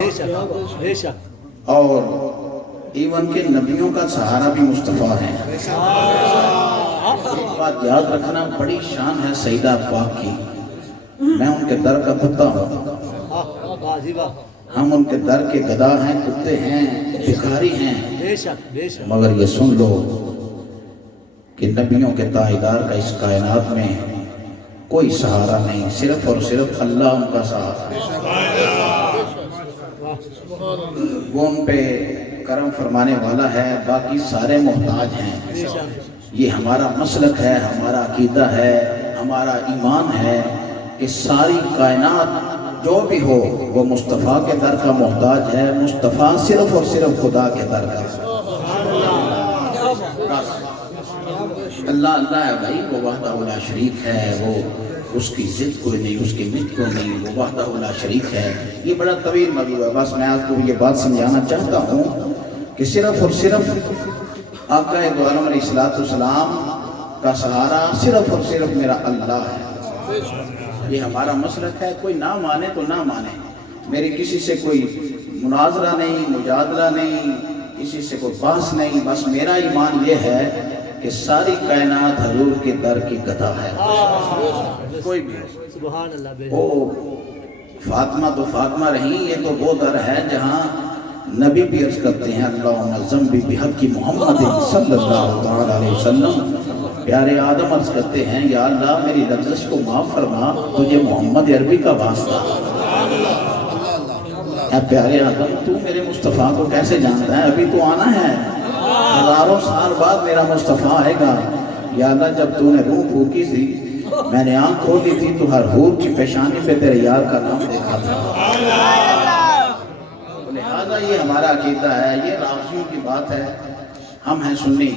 بے شک اور ایون کے نبیوں کا سہارا بھی مصطفیٰ ہے۔ ایک بات یاد رکھنا، بڑی شان ہے سیدہ پاک کی، میں ان کے در کا کتا ہوں، ہم ان کے در کے گدا ہیں، کتے ہیں، بھکاری ہیں، مگر یہ سن لو کہ نبیوں کے تائیدار کا اس کائنات میں کوئی سہارا نہیں، صرف اور صرف اللہ ان کا سہارا ہے۔ وہ ان پہ کرم فرمانے والا ہے، باقی سارے محتاج ہیں۔ یہ ہمارا مسلک ہے، ہمارا عقیدہ ہے، ہمارا ایمان ہے کہ ساری کائنات جو بھی ہو وہ مصطفیٰ کے در کا محتاج ہے، مصطفیٰ صرف اور صرف خدا کے در کا۔ اللہ اللہ ہے بھائی، وہ وحدہ لا شریک ہے، وہ اس کی ضد کوئی نہیں، اس کی مت کوئی نہیں، وہ وحدہ لا شریک ہے۔ یہ بڑا طویل موضوع ہے، بس میں آپ کو یہ بات سمجھانا چاہتا ہوں کہ صرف اور صرف آقا دو عالم علیہ السلام کا سہارا صرف اور صرف میرا اللہ ہے۔ یہ ہمارا مسلک ہے، کوئی نہ مانے تو نہ مانے، میری کسی سے کوئی مناظرہ نہیں، مجادلہ نہیں، کسی سے کوئی بحث نہیں، بس میرا ایمان یہ ہے کہ ساری کائنات حضور کے در کی گدا ہے، کوئی بھی وہ فاطمہ تو فاطمہ رہی، یہ تو وہ در ہے جہاں نبی بھی عرض کرتے ہیں اللہم ذنبی بحق محمد صلی اللہ علیہ وسلم، پیارے آدم عرض کرتے ہیں یا اللہ میری لفظ کو معاف فرما، تجھے محمد عربی کا واسطہ۔ اے پیارے آدم، تو میرے مصطفیٰ کو کیسے جانتا ہے؟ ابھی تو آنا ہے، ہزاروں سال بعد میرا مصطفیٰ آئے گا۔ یا اللہ جب تو نے روح پھونکی تھی، میں نے آنکھ کھولی تھی تو ہر حور کی پیشانی پہ تیرے یار کا نام دیکھا تھا۔ لہذا یہ ہمارا عقیدہ ہے، یہ رافضیوں کی بات ہے، ہم ہیں سنی۔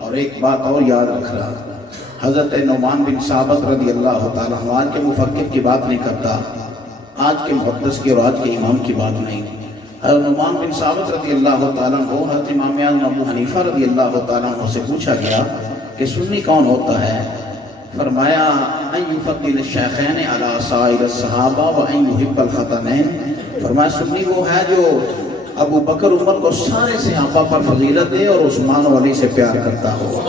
اور ایک بات اور یاد رکھ رہا، حضرت نعمان بن ثابت رضی اللہ تعالیٰ عنہ، آج کے مفکر کی بات نہیں کرتا، آج کے محدث کی اور آج کے امام کی بات نہیں۔ حضرت نعمان بن ثابت رضی اللہ تعالیٰ عنہ حضرت امام اعظم ابو حنیفہ رضی اللہ تعالیٰ عنہ سے پوچھا گیا کہ سنی کون ہوتا ہے؟ فرمایا ان یفضل الشیخین علی سائر الصحابہ و ان یحب الخطنین، فرمایا سنی وہ ہے جو ابو بکر عمر کو سارے صحابہ پر فضیلت دے اور عثمان و علی سے پیار کرتا ہو۔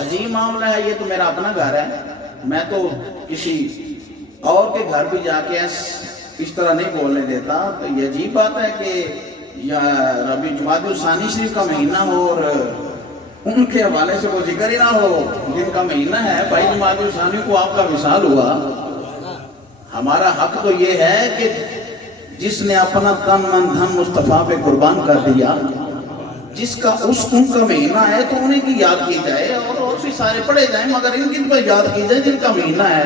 عجیب معاملہ ہے، یہ تو میرا اپنا گھر ہے، میں تو کسی اور کے گھر بھی جا کے اس طرح نہیں بولنے دیتا۔ تو یہ عجیب بات ہے کہ ربیع جمادی الثانی شریف کا مہینہ ہو اور ان کے حوالے سے وہ ذکر ہی نہ ہو جن کا مہینہ ہے۔ بھائی جمادی الثانی کو آپ کا وصال ہوا، ہمارا حق تو یہ ہے کہ جس نے اپنا تن من دھن مصطفیٰ پہ قربان کر دیا، جس کا اس ان کا مہینہ ہے تو انہیں کی یاد کی جائے، اور بھی سارے پڑھے جائیں مگر ان کی یاد کی جائے جن کا مہینہ ہے۔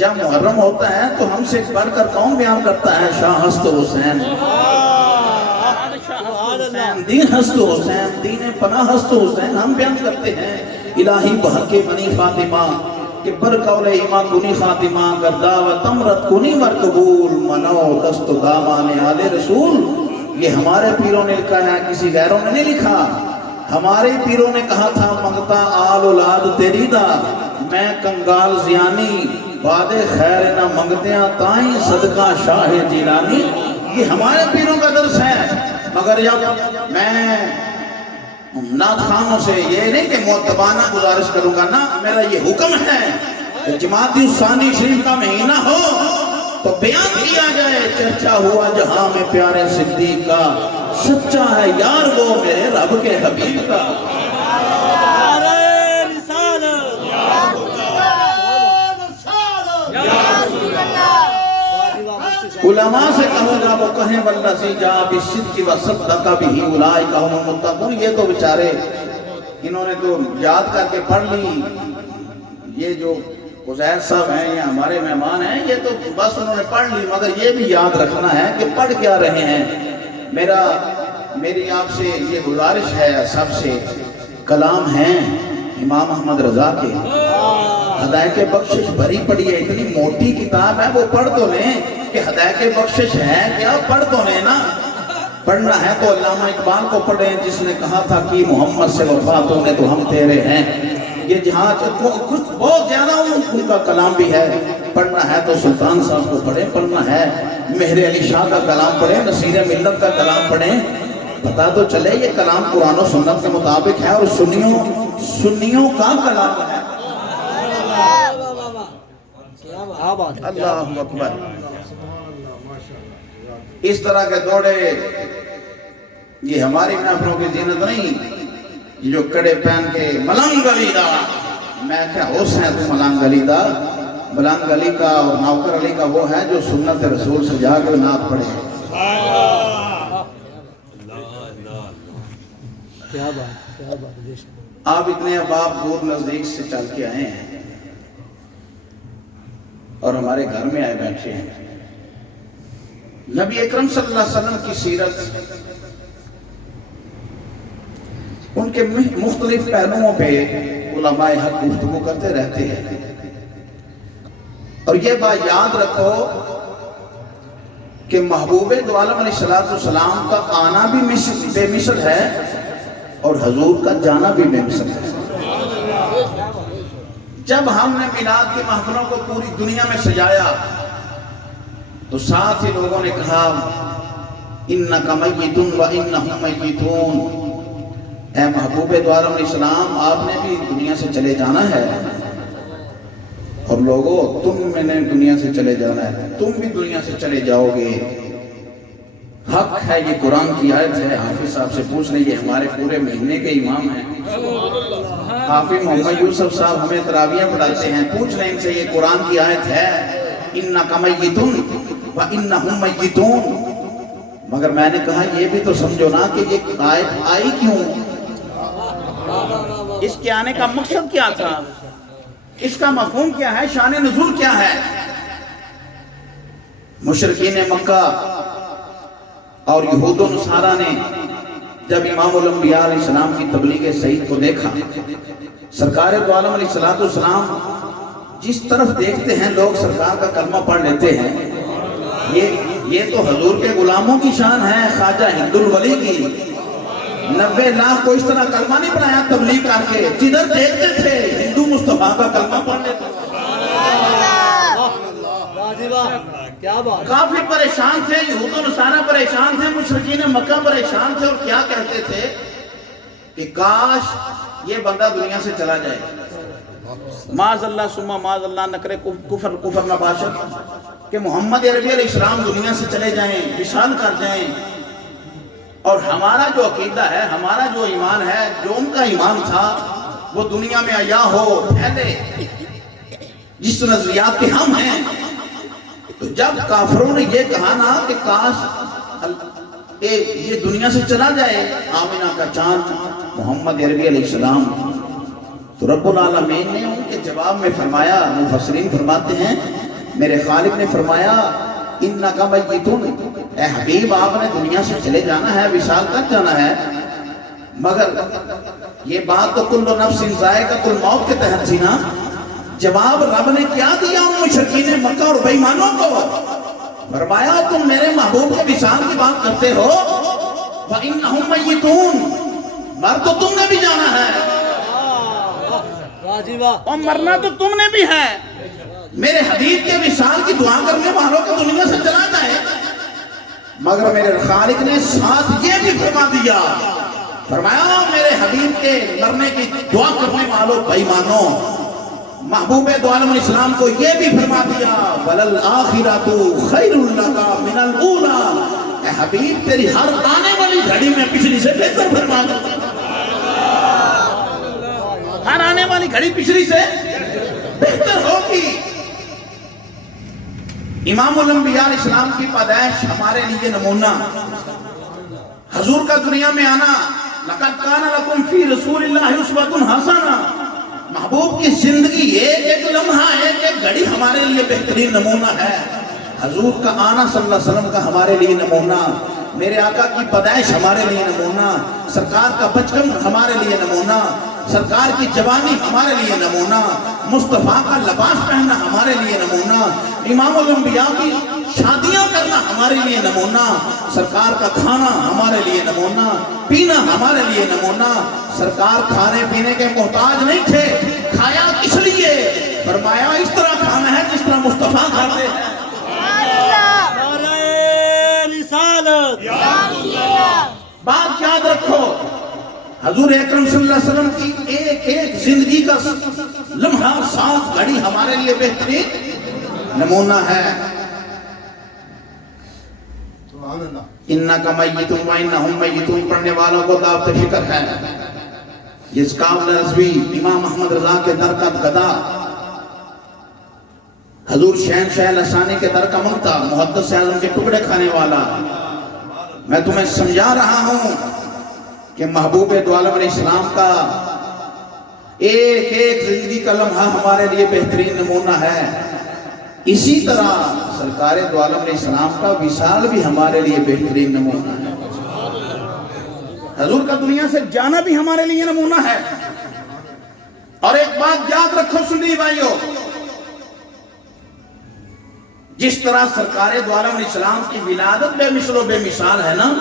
جب محرم ہوتا ہے تو ہم سے بڑھ کر کون بیان کرتا ہے شاہ ہست حسین، دین ہست حسین، دین پناہ ہست حسین، ہم بیان کرتے ہیں الہی بحق بنی فاطمہ کہ پر قول ایمان کنی خاتمہ، گر دعوت امرت کنی مرقبول، منو دست دامان آل رسول۔ یہ ہمارے پیروں نے لکھا ہے، کسی غیروں نے نہیں لکھا۔ ہمارے پیروں نے کہا تھا منگتا آل اولاد تیری دا، میں کنگال زیانی باد خیر نہ منگتیاں تائیں صدقہ شاہ جیلانی۔ یہ ہمارے پیروں کا درس ہے، مگر جب میں نعت خانوں سے یہ نہیں کہ معتبانہ گزارش کروں گا، نہ، میرا یہ حکم ہے کہ جمادی الثانی شریف کا مہینہ ہو تو بیان کیا جائے چرچا ہوا جہاں میں پیارے صدیق کا، سچا ہے یار وہ میرے رب کے حبیب کا۔ علماء سے کہو گا وہ کہیں والذی جاء بالصدق وصدق بہ اولئک ھم المتقون۔ یہ تو بیچارے انہوں نے تو یاد کر کے پڑھ لی، یہ جو عزیر صاحب ہیں یہ ہمارے مہمان ہیں، یہ تو بس انہوں نے پڑھ لی، مگر یہ بھی یاد رکھنا ہے کہ پڑھ کیا رہے ہیں۔ میری آپ سے یہ گزارش ہے، سب سے کلام ہیں امام احمد رضا کے، ہدایت بخشش بھری پڑی ہے، اتنی موٹی کتاب ہے، وہ پڑھ تو لیں کہ ہدایت بخشش ہے کیا، پڑھ تو لیں نا۔ پڑھنا ہے تو علامہ اقبال کو پڑھیں جس نے کہا تھا کہ محمد سے وفا تو نے تو ہم تیرے ہیں۔ یہ جہاں کچھ بہت زیادہ ان کا کلام بھی ہے، پڑھنا ہے تو سلطان صاحب کو پڑھیں، پڑھنا ہے مہر علی شاہ کا کلام پڑھیں، نصیر ملت کا کلام پڑھیں، پتا تو چلے یہ کلام قرآن و سنت کے مطابق ہے اور سنیوں کا کلام ہے۔ اللہ اکبر۔ اس طرح کے دوڑے یہ ہماری محفلوں کی زینت نہیں، یہ جو کڑے پہن کے ملنگ علی دا، میں کیا ہوس ہے تو ملنگ علی دا، ملنگ علی کا اور نوکر علی کا وہ ہے جو سنت رسول سے جا کے نعت پڑھے۔ آپ اتنے احباب دور نزدیک سے چل کے آئے ہیں اور ہمارے گھر میں آئے بیٹھے ہیں۔ نبی اکرم صلی اللہ علیہ وسلم کی سیرت، ان کے مختلف پہلوؤں پہ علماء حق گفتگو کرتے رہتے ہیں، اور یہ بات یاد رکھو کہ محبوب دو عالم علیہ السلام کا آنا بھی بے مثل ہے اور حضور کا جانا بھی بے مثل ہے۔ جب ہم نے میلاد کی محفلوں کو پوری دنیا میں سجایا تو ساتھ ہی لوگوں نے کہا اِنَّكَ مَيِّتٌ وَإِنَّهُمْ مَيِّتُونَ، اے محبوب دو عالم علیہ السلام آپ نے بھی دنیا سے چلے جانا ہے، اور لوگوں تم میں نے دنیا سے چلے جانا ہے، تم بھی دنیا سے چلے جاؤ گے۔ حق ہے، یہ قرآن کی آیت ہے۔ حافظ صاحب سے پوچھ لیں، یہ ہمارے پورے مہینے کے امام ہیں، حافظ محمد یوسف صاحب ہمیں تراویح پڑھاتے ہیں، پوچھ لیں ان سے، یہ قرآن کی آیت ہے اِنَّكَ مَيِّتٌ وَإِنَّهُمْ مَيِّتُونَ۔ مگر میں نے کہا یہ بھی تو سمجھو نا کہ یہ آیت آئی کیوں، اس کے آنے کا مقصد کیا تھا، اس کا مفہوم کیا ہے، شان نزول کیا ہے۔ مشرکین مکہ اور یہود و نصارہ نے جب امام الانبیاء علیہ السلام کی تبلیغ سعید کو دیکھا، سرکار دو عالم علیہ السلام جس طرف دیکھتے ہیں لوگ سرکار کا کلمہ پڑھ لیتے ہیں، یہ تو حضور کے غلاموں کی شان ہے، خواجہ ہند الولی کی 90 لاکھ کو اس طرح کلمہ نہیں پڑھایا تبلیغ کر کے، جدھر دیکھتے تھے ہندو مصطفیٰ کا کلمہ پڑھ لیتے تھے۔ کافی پریشان تھے، یہود و نصارہ پریشان تھے، مشرکین مکہ پریشان تھے، اور کیا کہتے تھے کہ کاش یہ بندہ دنیا سے چلا جائے، معاذ اللہ ثم معاذ اللہ نکرے کفر نباشد، کہ محمد عربی علیہ السلام دنیا سے چلے جائیں، وصال کر جائیں، اور ہمارا جو عقیدہ ہے، ہمارا جو ایمان ہے، جو ان کا ایمان تھا، وہ دنیا میں عیا ہو، پھیلے، جس نظریات کے ہم ہیں۔ تو جب کافروں نے یہ کہا نا کہ کاش یہ دنیا سے چلا جائے آمینہ کا چاند محمد عربی علیہ السلام، تو رب العالمین نے ان کے جواب میں فرمایا، مفسرین فرماتے ہیں میرے خالق نے فرمایا اِنَّكَ مَيِّتٌ، اے حبیب آپ نے دنیا سے چلے جانا ہے، وصال کر جانا ہے، مگر یہ بات تو کل نفس ذائقۃ الموت کے تحت تھی نا۔ جواب رب نے کیا دیا ان مشرکین مکہ اور بے ایمانوں کو، فرمایا تم میرے محبوب کے وصال کی بات کرتے ہو، وَإِنَّهُمْ مَيِّتُونَ، مر تو تم نے بھی جانا ہے اور مرنا تو تم نے بھی ہے، میرے حبیب کے وصال کی دعا کرنے والوں کو دنیا سے چلا جائے، مگر میرے خالق نے ساتھ یہ بھی فرما دیا، فرمایا میرے حبیب کے مرنے کی دعا کرنے والوں بے ایمانوں، محبوب دو عالم علیہ السلام کو یہ بھی فرما دیا وَلَلْآخِرَةُ خَيْرٌ لَكَ مِنَ الْأُولَىٰ، اے حبیب تیری ہر آنے والی گھڑی میں پچھلی سے بہتر فرما دوں، ہر آنے والی گھڑی پچھلی سے بہتر ہوگی۔ امام الانبیاء علیہ السلام کی پیدائش ہمارے لیے نمونہ، حضور کا دنیا میں آنا، لَقَدْ كَانَ لَكُمْ فِي رَسُولِ اللَّهِ أُسْوَةٌ حَسَنَةٌ، محبوب کی زندگی ایک ایک لمحہ، ایک ایک گھڑی ہمارے لیے بہترین نمونہ ہے۔ حضور کا آنا صلی اللہ علیہ وسلم کا ہمارے لیے نمونہ، میرے آقا کی پیدائش ہمارے لیے نمونہ، سرکار کا بچپن ہمارے لیے نمونہ، سرکار کی جوانی ہمارے لیے نمونہ، مصطفیٰ کا لباس پہننا ہمارے لیے نمونہ، امام الانبیاء کی شادیاں کرنا ہمارے لیے نمونہ، سرکار کا کھانا ہمارے لیے نمونہ، پینا ہمارے لیے نمونہ۔ سرکار کھانے پینے کے محتاج نہیں تھے، کھایا کس لیے؟ فرمایا اس طرح کھانا ہے جس طرح مصطفیٰ کھاتے ہیں۔ بات یاد رکھو، حضور اکرم صلی اللہ علیہ وسلم کی ایک ایک زندگی کا لمحہ سانس گھڑی ہمارے لیے بہترین نمونہ ہے۔ اِنَّكَ مَيِّتٌ وَإِنَّهُمْ مَيِّتُونَ پڑھنے والوں کو دعوت فکر ہے۔ جس قابل رضوی امام احمد رضا کے در کا گدا، حضور شہنشاہ لسانی کے در کا منگتا، محدث اعظم کے ٹکڑے کھانے والا، میں تمہیں سمجھا رہا ہوں کہ محبوب دو عالم علیہ السلام کا ایک ایک زندگی کا لمحہ ہمارے لیے بہترین نمونہ ہے۔ اسی طرح سرکار دو عالم علیہ السلام کا وصال بھی ہمارے لیے بہترین نمونہ ہے۔ حضور کا دنیا سے جانا بھی ہمارے لیے نمونہ ہے۔ اور ایک بات یاد رکھو سنی بھائیو، جس طرح سرکار دو عالم علیہ السلام کی ولادت بے مثل و بے مثال ہے نا،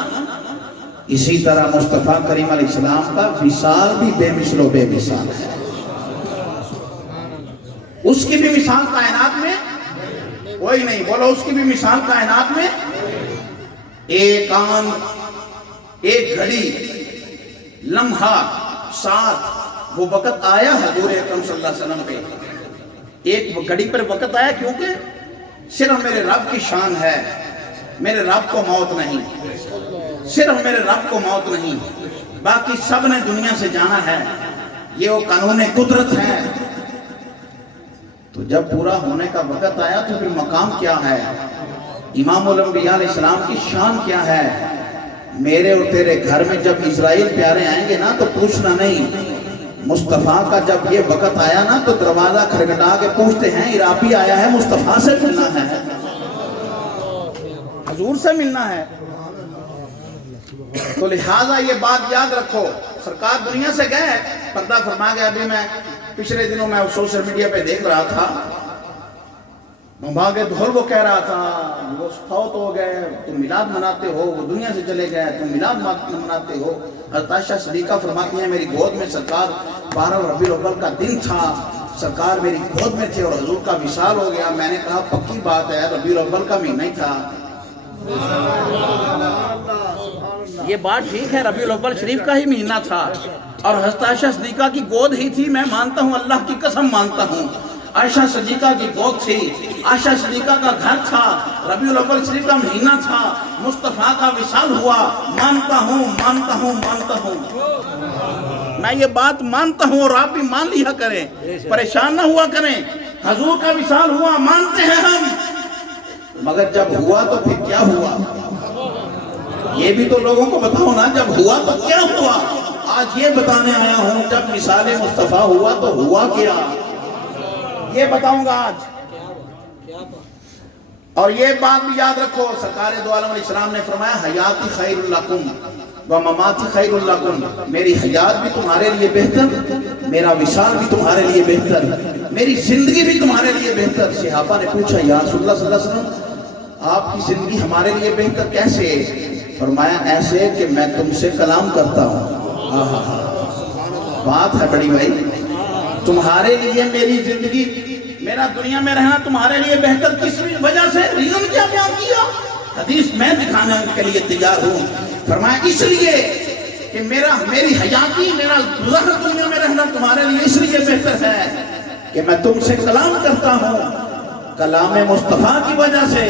اسی طرح مصطفیٰ کریم علیہ السلام کا وصال بھی بے مثل و بے مثال ہے۔ اس کی بھی مثال کائنات میں کوئی نہیں، بولو اس کی بھی مثال کائنات میں ایک آن، ایک گھڑی، لمحہ، ساتھ وہ وقت آیا حضور اکرم صلی اللہ علیہ وسلم پہ، ایک گھڑی پر وقت آیا کیونکہ صرف میرے رب کی شان ہے، میرے رب کو موت نہیں، صرف میرے رب کو موت نہیں، باقی سب نے دنیا سے جانا ہے، یہ وہ قانون قدرت ہے۔ تو جب پورا ہونے کا وقت آیا تو پھر مقام کیا ہے؟ امام الانبیاء علیہ السلام کی شان کیا ہے؟ میرے اور تیرے گھر میں جب اسرائیل پیارے آئیں گے نا تو پوچھنا نہیں، مصطفیٰ کا جب یہ وقت آیا نا تو دروازہ کھڑکھٹا کے پوچھتے ہیں عراقی آیا ہے مصطفیٰ سے ملنا ہے، حضور سے ملنا ہے۔ تو لہٰذا یہ بات یاد رکھو، سرکار دنیا سے گئے، پردہ فرما گیا۔ ابھی میں پچھلے دنوں میں سوشل میڈیا پہ دیکھ رہا تھا، مباغ دھول وہ کہہ رہا تھا وہ فوت ہو گئے، تم میلاد مناتے ہو، وہ دنیا سے چلے گئے، تم میلاد مناتے ہو۔ حضرت عائشہ صدیقہ فرماتی ہیں میری گود میں سرکار 12 ربیع الاول کا دن تھا، سرکار میری گود میں تھے اور حضور کا وصال ہو گیا۔ میں نے کہا پکی بات ہے، ربیع الاول کا مہینہ ہی تھا۔ یہ بات ٹھیک ہے، ربیع الاول شریف کا ہی مہینہ تھا اور حضرت عائشہ صدیقہ کی گود ہی تھی، میں مانتا ہوں، اللہ کی قسم مانتا ہوں، عائشہ صدیقہ کی گود تھی، عائشہ صدیقہ کا گھر تھا، ربیع الاول شریف کا مہینہ تھا، مصطفیٰ کا وصال ہوا، مانتا ہوں مانتا ہوں مانتا ہوں، میں یہ بات مانتا ہوں اور آپ بھی مان لیا کریں، پریشان نہ ہوا کریں۔ حضور کا وصال ہوا مانتے ہیں ہم، مگر جب ہوا تو پھر کیا ہوا؟ یہ بھی تو لوگوں کو بتاؤ نا، جب ہوا تو کیا ہوا؟ آج یہ بتانے آیا ہوں جب مثال مصطفیٰ ہوا تو ہوا کیا، یہ بتاؤں گا آج۔ اور یہ بات بھی یاد رکھو، سرکار دو عالم علیہ السلام نے فرمایا حیاتی خیر لکم و مماتی خیر لکم، میری حیات بھی تمہارے لیے بہتر، میرا وصال بھی تمہارے لیے بہتر، میری زندگی بھی تمہارے لیے بہتر۔ صحابہ نے پوچھا یا رسول اللہ صلی اللہ علیہ وسلم آپ کی زندگی ہمارے لیے بہتر کیسے؟ فرمایا ایسے کہ میں تم سے کلام کرتا ہوں۔ بات ہے بڑی بھائی، تمہارے لیے میری زندگی، میرا دنیا میں رہنا تمہارے لیے بہتر کس وجہ سے؟ ریزن کیا بیان کیا؟ حدیث میں دکھانے کے لیے تیار ہوں۔ فرمایا اس لیے کہ میری حیاتی، میرا ظاہر دنیا میں رہنا تمہارے لیے اس لیے بہتر ہے کہ میں تم سے کلام کرتا ہوں، کلام مصطفیٰ کی وجہ سے،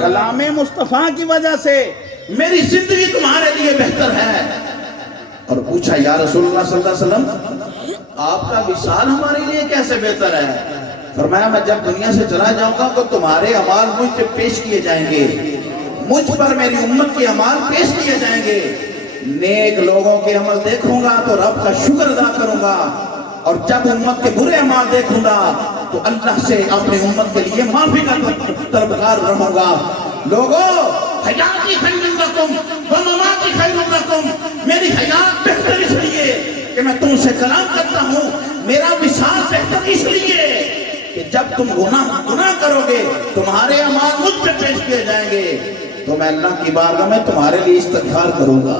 کلام مصطفیٰ کی وجہ سے میری زندگی تمہارے لیے بہتر ہے۔ اور پوچھا یا رسول اللہ صلی اللہ علیہ وسلم آپ کا وصال ہمارے لیے کیسے بہتر ہے؟ فرمایا میں جب دنیا سے چلا جاؤں گا تو تمہارے اعمال مجھ پہ پیش کیے جائیں گے، مجھ پر میری امت کے اعمال پیش کیے جائیں گے، نیک لوگوں کے عمل دیکھوں گا تو رب کا شکر ادا کروں گا، اور جب امت کے برے اعمال دیکھوں گا تو اللہ سے اپنی امت کے لیے معافی کا طلبگار رہوں گا۔ لوگوں حیاتی خیر لکم و مماتی خیر لکم، میری حیات بہتر اس لیے کہ میں تم سے کلام کرتا ہوں، میرا وصال بہتر اس لیے کہ جب تم گناہ کرو گے تمہارے اعمال مجھ پہ پیش کیے جائیں گے تو میں اللہ کی بارگاہ میں تمہارے لیے استغفار کروں گا۔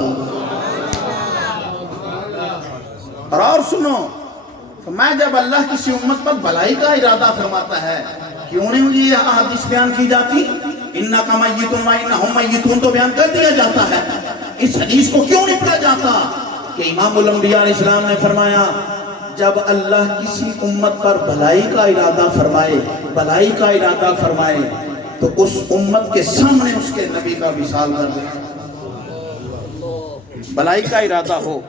اور سنو، میں جب اللہ کسی امت پر بھلائی کا ارادہ فرماتا ہے کیوں نہیں یہ احادیث بیان کی جاتی؟ انک میت و انہم میتون تو بیان کر دیا جاتا ہے، اس حدیث کو کیوں نہیں پڑھا جاتا کہ امام الانبیاء علیہ السلام نے فرمایا جب اللہ کسی امت پر بھلائی کا ارادہ فرمائے، بھلائی کا ارادہ فرمائے تو اس امت کے سامنے اس کے نبی کا وصال کر دے۔ بھلائی کا ارادہ ہو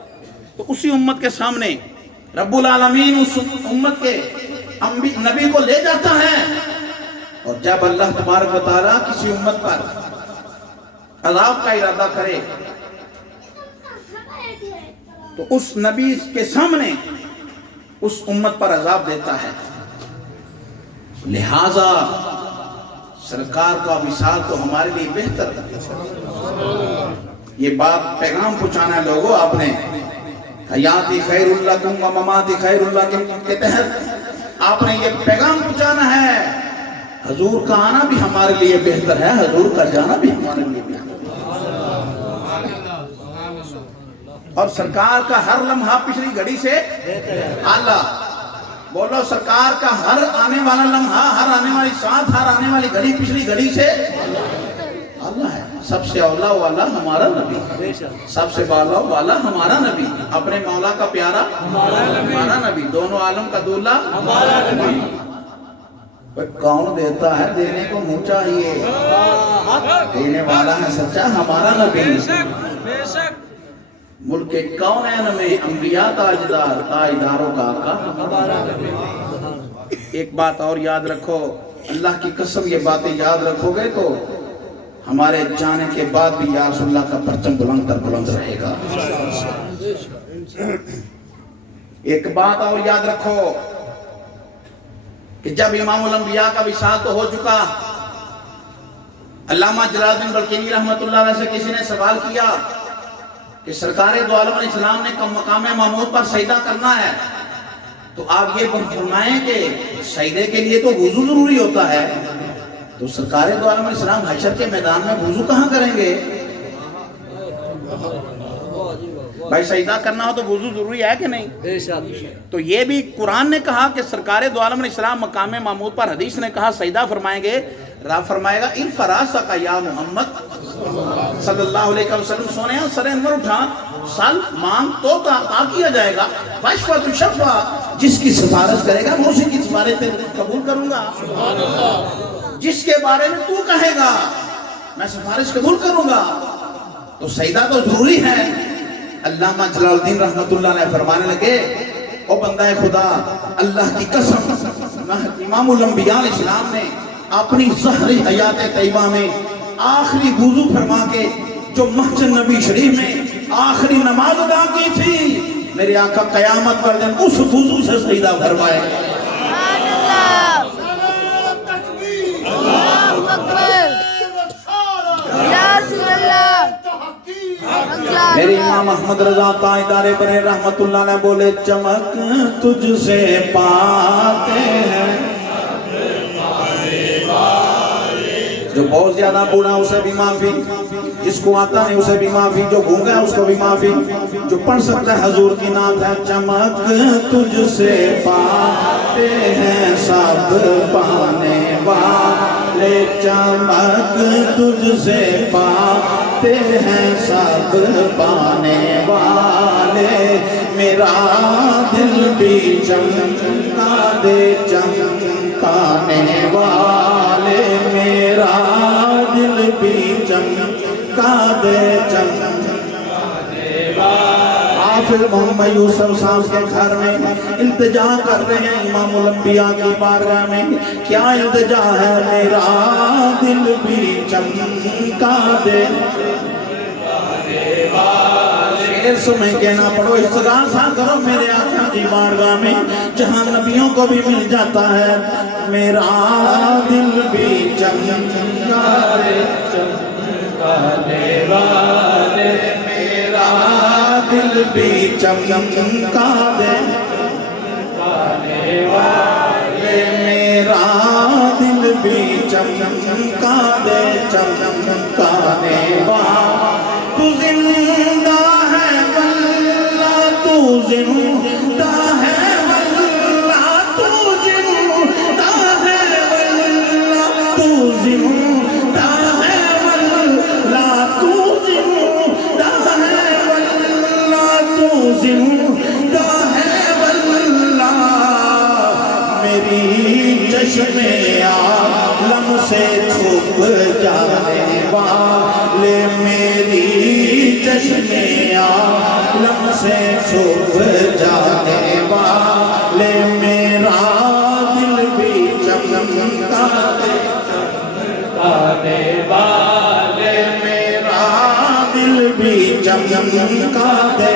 تو اسی امت کے سامنے رب العالمین اس امت کے نبی کو لے جاتا ہے، اور جب اللہ تبارک و تعالیٰ کسی امت پر عذاب کا ارادہ کرے تو اس نبی کے سامنے اس امت پر عذاب دیتا ہے۔ لہذا سرکار کا وصال تو ہمارے لیے بہتر ہے۔ یہ بات پیغام پہنچانا ہے لوگوں، آپ نے حیاتی خیر لکم و مماتی خیر لکم کے تحت آپ نے یہ پیغام پہنچانا ہے حضور کا آنا بھی ہمارے لیے بہتر ہے، حضور کا جانا بھی ہمارے لیے بہتر ہے، اور سرکار کا ہر لمحہ پچھلی گھڑی سے اعلیٰ۔ بولو سرکار کا ہر آنے والا لمحہ، ہر آنے والی ساتھ، ہر آنے والی گھڑی پچھلی گھڑی سے اللہ ہے۔ سب سے اولا والا ہمارا نبی، سب سے بالا والا ہمارا نبی، اپنے مولا کا پیارا ہمارا نبی، دونوں عالم کا دولہ ہمارا نبی۔ کون دیتا ہے؟ دینے کو منہ چاہیے، دینے والا ہے سچا ہمارا نبی۔ ملک کونین میں انبیاء تاجدار، تاجداروں کا آقا ہمارا نبی۔ ایک بات اور یاد رکھو، اللہ کی قسم یہ باتیں یاد رکھو گے تو ہمارے جانے کے بعد بھی یا رسول اللہ کا پرچم بلند تر بلند رہے گا۔ ایک بات اور یاد رکھو کہ جب امام الانبیاء کا وصال تو ہو چکا، علامہ جلال الدین بلقینی رحمۃ اللہ علیہ سے کسی نے سوال کیا کہ سرکار دو عالم علیہ السلام نے مقام محمود پر سجدہ کرنا ہے تو آپ یہ فرمائیں کہ سجدے کے لیے تو وضو ضروری ہوتا ہے، تو سرکار دو عالم علیہ السلام حشر کے میدان میں وضو کہاں کریں گے؟ بھائی سجدہ کرنا ہو تو وضو ضروری ہے کہ نہیں؟ تو یہ بھی قرآن نے کہا کہ سرکار دو عالم علیہ السلام مقام محمود پر، حدیث نے کہا سجدہ فرمائیں گے، رب فرمائے گا ارفع راسک یا محمد صلی اللہ علیہ وسلم، سونے سر انور اٹھا، سل مانگ تو عطا کیا جائے گا، فاشفع تشفع، جس کی سفارش کرے گا میں اسی کی سفارش قبول کروں گا، جس کے بارے میں تو کہے گا میں سفارش قبول کروں گا۔ تو سجدہ تو ضروری ہے۔ علامہ جلال الدین رحمت اللہ علیہ فرمانے لگے او بندہ خدا، اللہ کی قسم امام الانبیاء علیہ السلام نے اپنی ظاہری حیات طیبہ میں آخری وضو فرما کے جو مسجد نبی شریف میں آخری نماز ادا کی تھی، میرے آقا قیامت والے دن اس وضو سے سجدہ فرمائے۔ میرے امام احمد رضا تاجدار برے رحمت اللہ علیہ بولے چمک تجھ سے پاتے ہیں، جو بہت زیادہ بوڑھا اسے بھی معافی، جس کو آتا ہے اسے بھی معافی، جو گونگا ہے اس کو بھی معافی، جو پڑھ سکتا ہے حضور کی نعت ہے چمک تجھ سے پاتے ہیں سب پانے والے، چمک تجھ سے پاتے ہیں سب پانے والے، میرا دل بھی چمکا دے چمکانے والے، میرا دل بھی چمکا دے چمکانے والے۔ حافظ محمد یوسف صاحب کے گھر میں التجا کر رہے ہیں امام الانبیاء کی بارگاہ میں، کیا التجا ہے؟ میرا دل بھی چمکا دے۔ شیر سمیں کہنا پڑھو، استغاثہ کرو میرے آقا کی بارگاہ میں جہاں نبیوں کو بھی مل جاتا ہے، میرا دل بھی چمکا دے چمکانے والے، میرا دل بھی چمکا دے چمکانے والے، میرا دل بھی چمکا دے چمکانے والے۔ تو زندہ ہے واللہ، تو زندہ ہے واللہ، زندہ ہے واللہ تو زندہ ہے واللہ تو زندہ ہے واللہ میری چشم عالم سے چھپ جانے والے میری چشم عالم سے چھپ جانے والے میرا دل بھی چمکانے والے میرا دل بھی چمکانے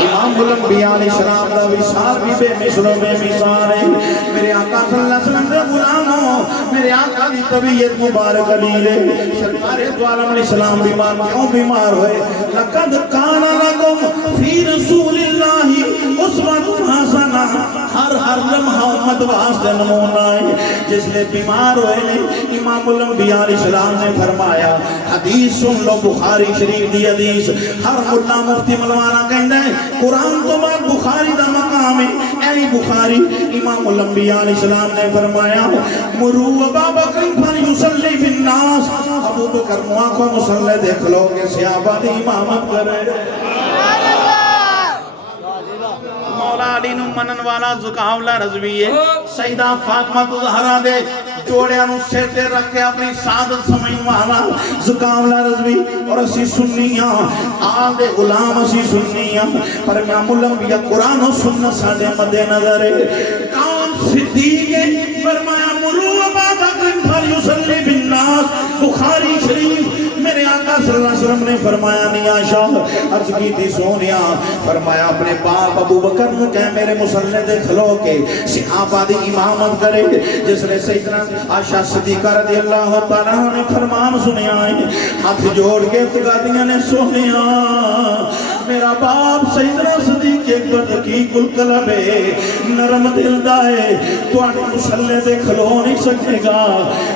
امام الانبیاء علیہ السلام دا وصال بھی بے مثل و بے مثال ہے میرے آقا صلی اللہ علیہ وسلم دے غلاموں میرے آقا دی طبیعت مبارک علیل ہے سرکار دو عالم علیہ السلام بیمار کیوں بیمار ہوئے لقد کان لکم فی رسول اللہ اسوۃ حسنہ ہر لمحہ امت واسطے نمونہ ہے جس نے بیمار ہوئے نے امام الانبیاء علیہ السلام نے فرمایا حدیث سن لو بخاری شریف دی حدیث ہر ملا مفتی ملوانا کہندہ ہے قرآن تو بعد بخاری دا مقام ہے اے بخاری امام الانبیاء علیہ السلام نے فرمایا مرو ابا بکر فلیصلی فی الناس ابو بکر نوا کو مصلی دیکھ لو کہ صحابہ دی امامت کرے مولا علی نو منن والا زکاولا رضوی ہے سیدہ فاطمہ زہرا دے جوڑیاں نو سر تے رکھ کے اپنی سعادت سمجھن والا زکاولا رضوی اور اسی سنیاں آل دے غلام اسی سنیاں پر امام الانبیاء قرآن و سنت ساڈے مد نظر ہے کون صدیق ہے فرمایا مرو ابا بکر فلیصلی فی الناس بخاری شریف میرے آقا صلی اللہ علیہ وسلم نے فرمایا نیاشا عرض کی تھی سونیا فرمایا اپنے باپ ابو بکر نے کہے میرے مسلح دے کھلو کے صحابہ دی امامت کرے جس نے سیدنا عائشہ صدیقہ رضی اللہ تعالیٰ نے فرمان سنیا ہے ہاتھ جوڑ کے فقادیاں نے سونیا میرا باپ سیدنا صدیق اکبر دقیق القلب ہے نرم دل دائے تو آنے مسلح دے کھلو نہیں سکے گا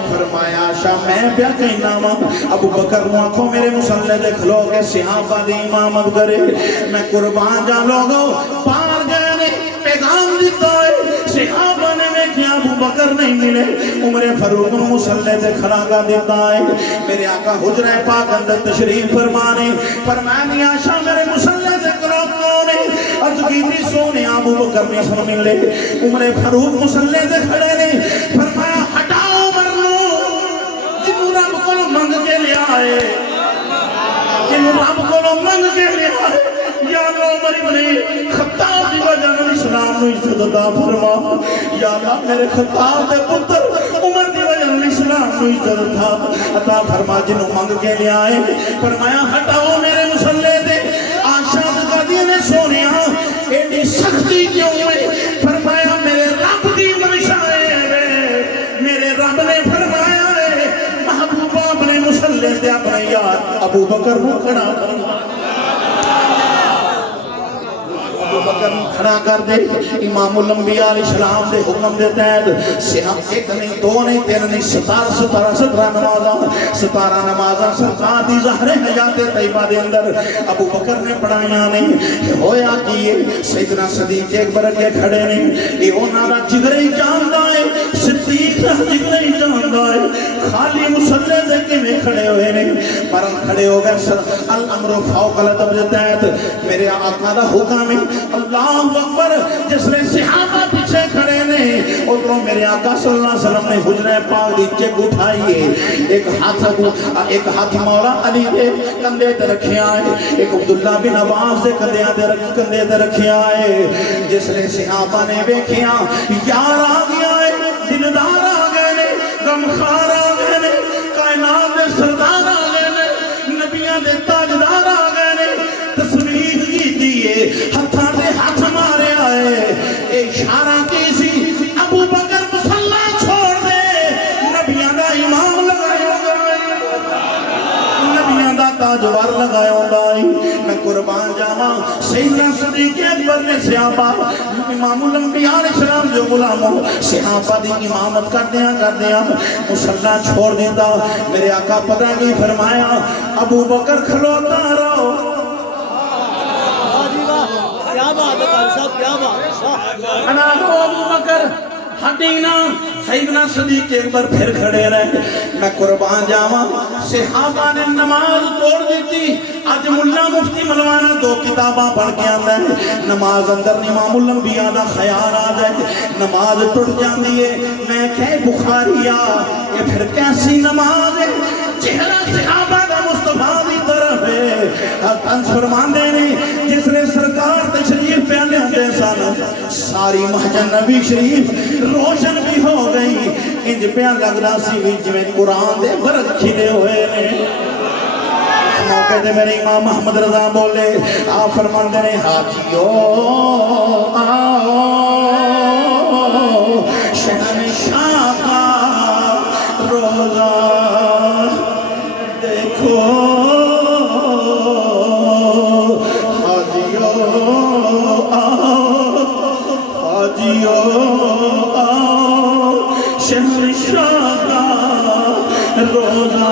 فرمایا عائشہ میں بیا کہنا ہوں ابو بکر آنکھوں میرے مسلح دے کھلو کے صحابہ دی امامت کرے میں قربان جا لوگو پار گئے نے پیغام دیتا ہے صحابہ نے میں کیا ابو بکر نہیں ملے عمر فاروق مسلح دے کھڑا کا دیتا ہے میرے آقا حجرہ پاک اندر تشریف فرمانے فرمانی عائشہ میرے مسلح دے کھڑا کونے عرض کی بھی سونے ابو بکر نہیں سن ملے عمر فاروق مسلح دے کھڑے نے فرمایا ہٹاؤ مرنو جنہوں رب کو منگ کے لے آئے جنہوں رب کو منگ کے لے آئے یا اللہ عمر ابن خطاب دی وجہ میں اسلام نو عزت عطا فرما یا اللہ میرے خطاب دے پتر عمر دی وجہ میں اسلام نو عزت عطا فرما جنہوں منگ کے لے آئے فرمایا ہٹاؤ میرے مسلح دے آشاد قادی نے سونیا ایڈی سختی کیوں ہے فرمایا میرے رب دی منشائے میرے رب نے فرمایا محبوبہ اپنے مسلح دے اپنے یار ابو بکر کو کھڑا فرما ابو بکر کھڑا کر دے امام الانبیاء علیہ السلام دے حکم دے تحت سیاہ ایک نہیں دو نہیں تین نہیں 17 نمازاں سرکار دی ظاہر حیات طیبہ دے اندر ابو بکر نے پڑھائیاں نہیں ہویا کیے سیدنا صدیق اکبر کے کھڑے نہیں یہ ہونا دا جگرے ہی جاندہ ہے صدیق دا جگرے ہی جاندہ ہے خالی مسلح دے کے میں کھڑے ہوئے نہیں پرم کھڑے ہو گئے الامر فوق الادب دے تحت میرے آقا دا حکم ہے اللہ اکبر جس نے صحابہ پیچھے کھڑے نے ادھروں میرے آقا صلی اللہ علیہ وسلم نے حجرہ پاک دی چیک اٹھائیے ایک ہاتھ مولا علی دے کندھے تے رکھے آئے ایک عبداللہ بن عباس دے کندھے تے رکھے آئے جس نے صحابہ نے دیکھیا یار آ گیا ہے دلدار آ گئے نے غمخوار آ گئے نے کائنات دے سردار آ گئے نے نبیاں دے تاجدار آ گئے نے تصویر کی دیئے ہتھاں دے ہاتھ مارے آئے اشارہ کیسی ابو بکر مسلح چھوڑ دے نبیاں دا امام لگائے نبیاں دا تاجوار لگائے ہوندائی میں قربان جاما سیدنا صدیق اکبر نے صحابہ امام الانبیاء علیہ السلام جو غلاموں صحابہ دی امامت کر دیا مسلح چھوڑ دیتا میرے آقا پتہ کی فرمایا ابو بکر کھلوتا رہو کیا بات ہے صاحب کیا بات ابو بکر ہٹینا سیدنا صدیق اکبر پھر کھڑے رہے میں قربان جاواں صحابہ نے نماز توڑ دیتی اج ملا مفتی ملوانا دو کتاباں پڑھ کے آندا ہے نماز اندر امام الانبیاء دا خیال آ جائے نماز ٹوٹ جاندی ہے میں کہ بخاریا یہ پھر کیسی نماز ہے چہرہ صحابہ دا مصطفیٰ دی طرف ہے تنس فرماندے نے جس نے سرکار تشریف پہ آنے ہوندے سن ساری مہجن نبی شریف روشن بھی ہو گئی انج پہ لگدا سی وچ میں قرآن دے ورق کھلے ہوئے نے موقع دے میرے امام محمد رضا بولے آپ فرماندے نے حاجیو آؤ شہنشاہ کا روزہ دیکھو حاجیو آؤ حاجیو آؤ شہنشاہ کا روزہ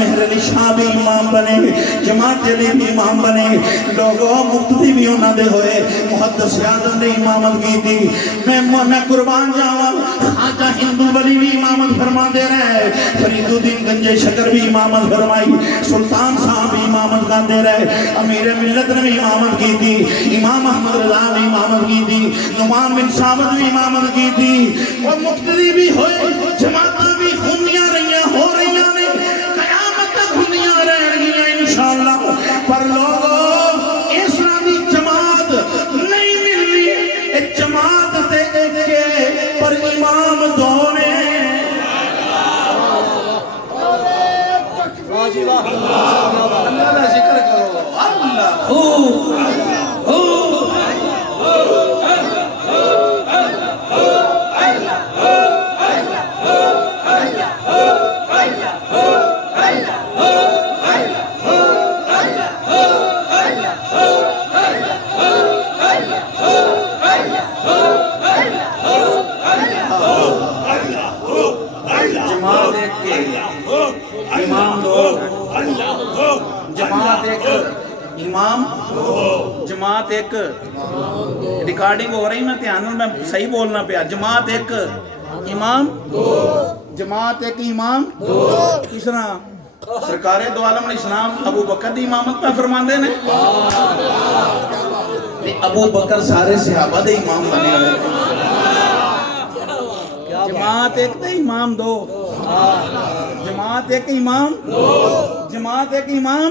مہر علی شاہ بھی امام بنے جماعت علی بھی امام بنے لوگوں مقتدی بھی انہوں نے ہوئے محدث اعظم نے امامت کی تھی میں قربان جاواں خواجہ ہندو ولی بھی امامت فرما دے رہے فرید الدین گنجے شکر بھی امامت فرمائی سلطان صاحب بھی امامت کا دے رہے امیر ملت نے بھی امامت کی تھی امام احمد رضا بھی امامت کی تھی نعمان بن ثابت بھی امامت کی تھی اور مقتدی بھی ہوئے جماعت بھی خونیاں رہیاں ہو رہیاں نے انشاءاللہ پر لوگوں اس رانی جماعت نہیں ملنی ایک جماعت تے ایک کے پر امام دونے اللہ کا ذکر کرو اللہ جماعت ایک ریکارڈنگ ہو رہی میں دھیان میں صحیح بولنا پیا جماعت ایک امام جماعت ایک امام تیسرا سرکار دو عالم علیہ السلام ابو بکر دی امامت پہ فرماندے نے ابو بکر سارے صحابہ دے امام بنے ہوئے جماعت ایک دے امام دو جماعت ایک امام جماعت ایک امام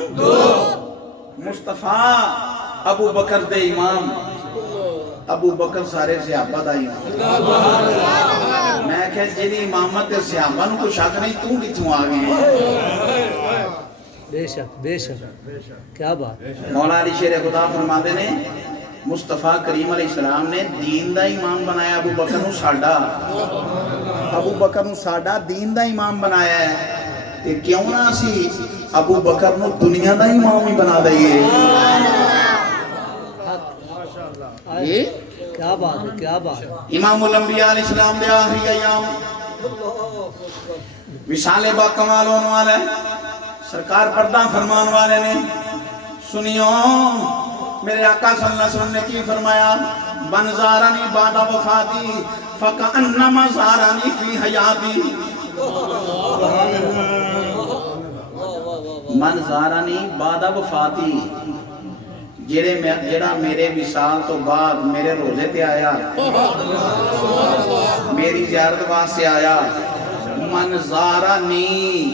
مصطفیٰ ابو بکر دے امام ابو بکر سارے صحابہ دا امام میں کہ جیلی امامت صحابہ نو کو شک نہیں تو کتوں آگئے بے شک کیا بات مولا علی شیر خدا فرما دے نے مصطفیٰ کریم علیہ السلام نے دین دا امام بنایا ابو بکر نو ساڈا ابو بکر نو ساڈا دین دا امام بنایا ہے کہ کیوں نہ سی ابو بکر نو دنیا دا امام ہی بنا دئیے کیا بات امام الانبیاء علیہ السلام دے آخری ایام وصال با کمال ہونے والے سرکار پردہ فرمان والے نے سنیو میرے آقا صلی اللہ علیہ وسلم نے کی فرمایا من زارنی بعد وفاتی فکأنما زارنی فی حیاتی من زارنی بعد وفاتی جڑا میرے وصال تو بعد میرے روزے تے آیا میری زیارت واسطے آیا من زارنی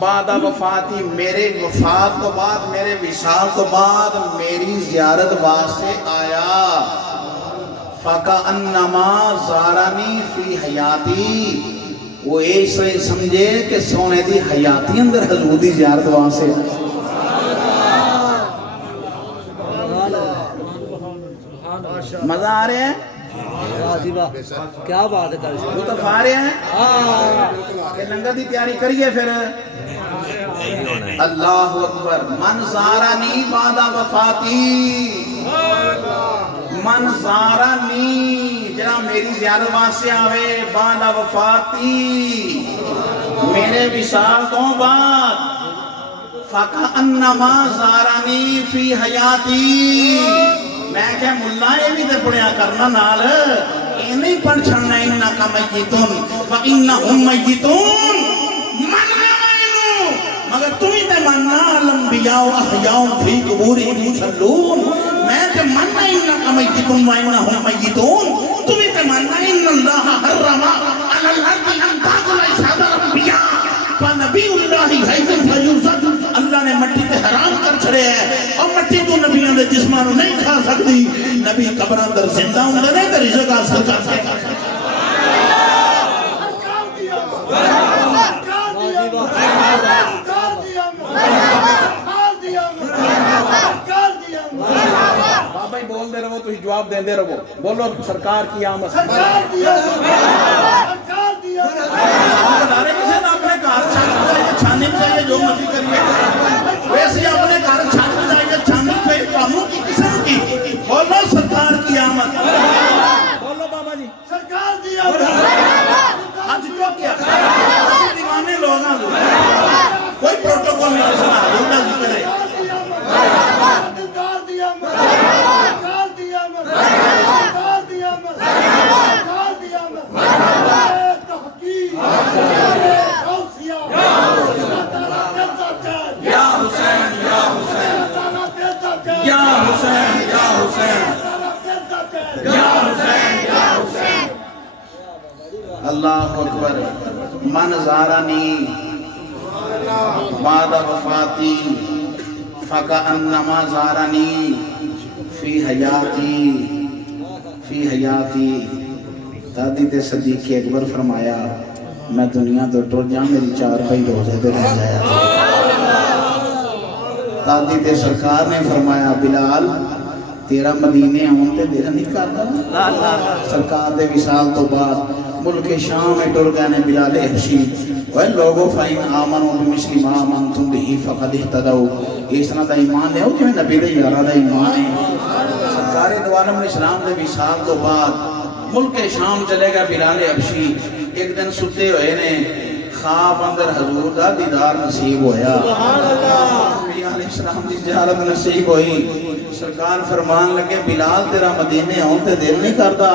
بعد وفاتی میرے وفات تو بعد میرے وصال تو بعد میری زیارت واسطے آیا فَكَأَنَّمَا زَارَنِي فِي حَيَاتِي وہ ایسے سمجھے کہ سونے دی حیاتی اندر حضور دی زیارت واسطے مزہ آ رہے ہیں جی واہ کیا بات ہے وہ تو کھا رہے ہیں ہاں کہ لنگر دی تیاری کریے پھر اللہ اکبر من زارنی بعد وفاتی من زارنی جرا میری زیارت واسطے آوے بعد وفاتی میرے وصال تو بعد فَكَأَنَّمَا زَارَنِي فِي حَيَاتِي میں کہ ملا یہ بھی تے پڑھیا کرنا نال یہ نہیں پڑھ چھڑنا اِنَّكَ مَيِّتُن وَإِنَّهُمْ مَيِّتُن مننا مینو مگر تمہیں تے مننا الانبیاء احیاء فی قبورہم یصلون میں تے مننا اِنَّكَ مَيِّتُن وَإِنَّهُمْ مَيِّتُن تمہیں تے مننا ان اللہ حرم علی الارض ان تاکل اجساد الانبیاء فنبی اللہ حیثم فیوزد اللہ نے مٹی تے حرام کر چھڑے ہیں اور مٹی تو نبیوں دے جسمانوں نہیں کھا سکتی نبی قبر اندر زندہ ہوں دے نہیں تے رزق حاصل کر سکتا بابا ہی بول دے رہو تو ہی جواب دے رہو بولو سرکار کی آمد سرکار کی آمد بتارے کسے نہ اپنے کار چھانے چاہیے جو مرضی کریے ویسے اپنے کار چھانے چاہیے چھانے چاہیے کاموں کی کسے کی بولو سرکار کی آمد بولو بابا جی سرکار کی آمد آج جو کیا دیوانے لوگ کوئی پروٹوکول نہیں سنا اللہ ذکر ہے سرکار کی آمد سرکار کی آمد سرکار کی آمد سرکار کی آمد اللہ اکبر من زارنی بعد وفاتی فکأنما زارنی فی حیاتی دادی تے صدیق اکبر فرمایا میں دنیا تو ٹر جاؤں میری چار بھائی روزے پہ رہ جایا دادی تے سرکار نے فرمایا بلال تیرا مدینے آن تے دیر نہیں کرتا سرکار دے وصال تو بعد ملک شام میں ٹر گئے نے بلال حبشی وہ لوگوں فائن آمنوا بمثل ما آمنتم به فقد اهتدوا اس طرح دا ایمان ہے جو نبی دے یارا دا ایمان ہے سرکار دو عالم اسلام دے وصال تو بعد ملک شام چلے گا بلال حبشی ایک دن ستے ہوئے نے خواب اندر حضور دا دیدار نصیب ہویا نبی علیہ السلام دی زیارت نصیب ہوئی سرکار فرمان لگے بلال تیرا مدینے آن تے دل نہیں کرتا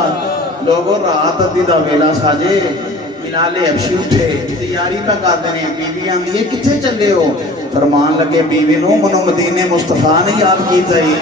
لوگوں رات ادھی دا ویلا ساجے بلال حبشی اٹھے تیاری پہ کر دینے بیوی آندھی ہے کتھے چلے ہو فرمان لگے بیوی نو منو مدینے مصطفیٰ نے یاد کی تھی